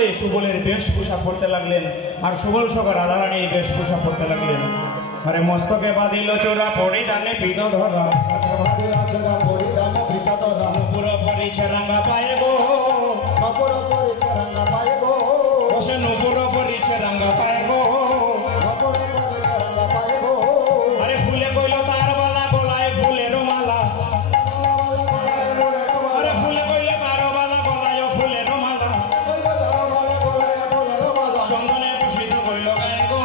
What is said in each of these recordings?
আনন্দে সুবলের বেশভূষা পরতে লাগলেন আর সুবল সহ রাধারানীর বেশভূষা পরতে লাগলেন। আরে মস্তকে বাঁধিল চোরা পরিধানে পিত ধরা, নুপুর পরিছে রাঙ্গা পায়ে গো, সে নুপুর পরিছে রাঙ্গা পায়ে গো। আরে ফুলে কইল তার বালা গলায় ফুলের মালা, আরে ফুলে কইল তার বালা গলায় ফুলের মালা, চন্দনে ভূষিত কইল গায়ে গো,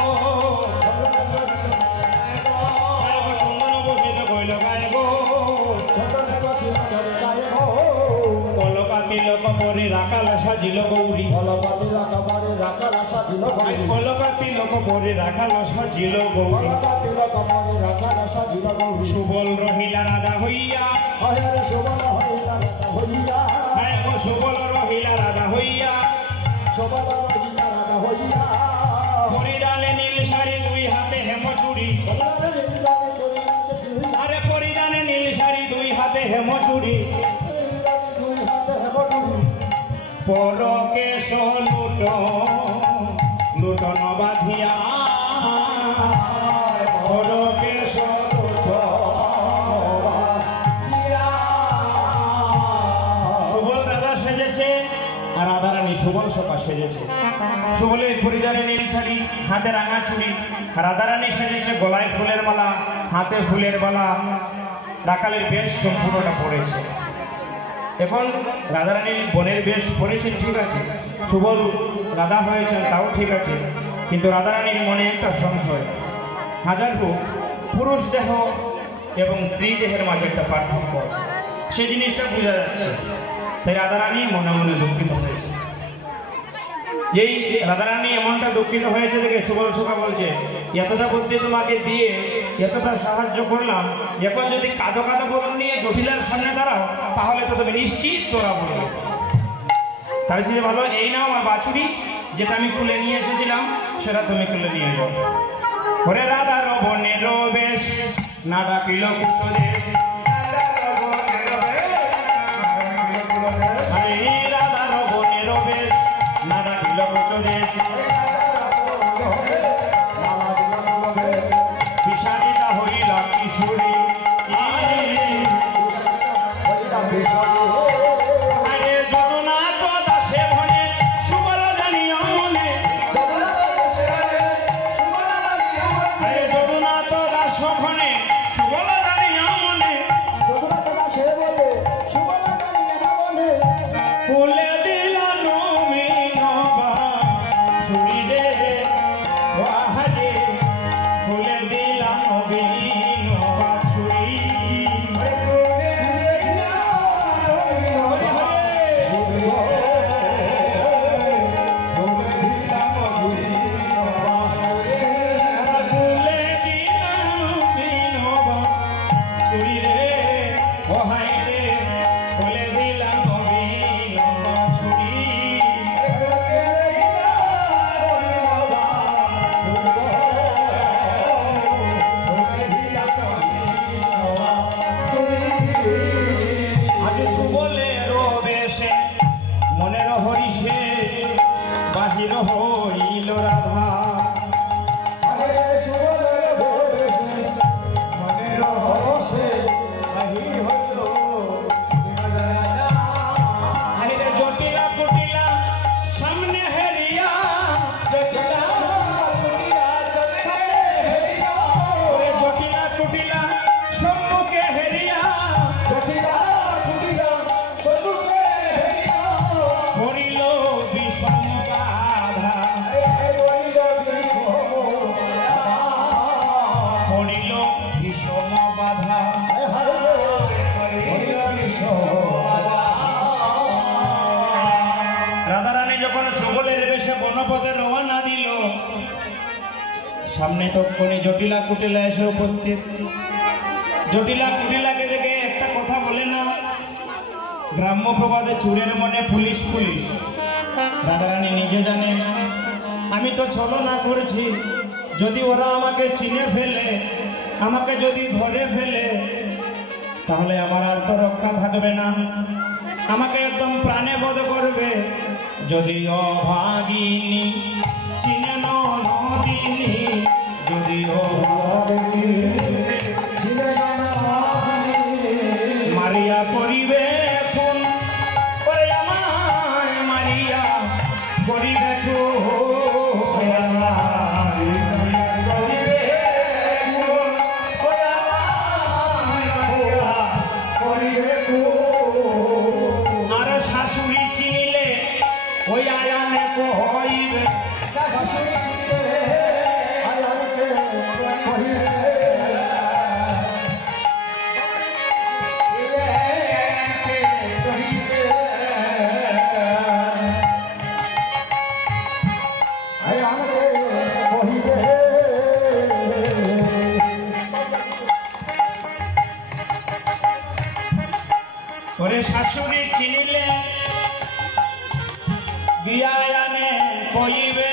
চন্দন ভূষিত কইল গায়ে গো। কলকা তিলক পরে রাখাল সাজিল গৌরী, কলকা তিলক পরে রাখাল সাজিল গৌরী। সুবল রহিলা রাধা হইয়া, সুবল রহিলা রাধা হইয়া, পরিধানে নীল শাড়ি দুই হাতে হেমচুড়ি, আরে পরিধানে নীল শাড়ি দুই হাতে হেমচুড়ি। পরকেশ লুটন বাঁধিয়া, পরকেশ সুবল রাধা সেজেছে আর রাধারানী সুবল সখা সেজেছে। সুবলের পরিধানে নীল শাড়ি, হাতে রাঙা চুড়ি, রাধারানী সেজেছে গলায় ফুলের মালা, হাতে ফুলের মালা, রাখালের বেশ সম্পূর্ণটা পড়েছে। এখন রাধারানীর বনের বেশ পড়েছেন ঠিক আছে, সুবল রাধা হয়েছেন তাও ঠিক আছে, কিন্তু রাধারানীর মনে একটা সংশয়। হাজার হোক পুরুষ দেহ এবং স্ত্রী দেহের মাঝে একটা পার্থক্য আছে, সেই জিনিসটা বোঝা যাচ্ছে। তাই রাধারানী মনে মনে দুঃখিত হয়েছে। যেই রাধারানী এমনটা দুঃখিত হয়েছে দেখে সুবল সখা বলছে, এতটা বুদ্ধি তোমাকে দিয়ে এতটা সাহায্য করলাম, এখন যদি কাঁদো কাঁদো বলন নিয়ে জটিলার সামনে দাঁড়াও তাহলে তো তুমি নিশ্চিত তোরা বলবে। তার সাথে ভালো এই নাও আমার বাছুরি, যেটা আমি খুলে নিয়ে এসেছিলাম সেটা তুমি খুলে নিয়ে যাও। ওরে রাধার বনের বেশ না ডাকিল কুশলেশ, রাধার বনের বেশ না ডাকিল কুশলেশ, বিষাদিতা হইলা কিশোরী, সামনে তক্ষণে জটিলা কুটিলা এসে উপস্থিত। জটিলা কুটিলাকে দেখে একটা কথা বলে না, গ্রাম্য প্রবাদে চুরের মনে পুলিশ পুলিশ। রাধারানী নিজে জানে আমি তো ছলনা করছি, যদি ওরা আমাকে চিনে ফেলে, আমাকে যদি ধরে ফেলে, তাহলে আমার আর তো রক্ষা থাকবে না, আমাকে একদম প্রাণে বধ করবে। যদি অভাগিনী চিনেন নদিনী যদি মারিয়া করিবে খুন করে আমায় মারিয়া করিবে আর শাশুড়ি চিনিলে ওই আয়ানে কইবে ওরে শাশুড়ি চিনিলে বিয়ায়ানে কইবে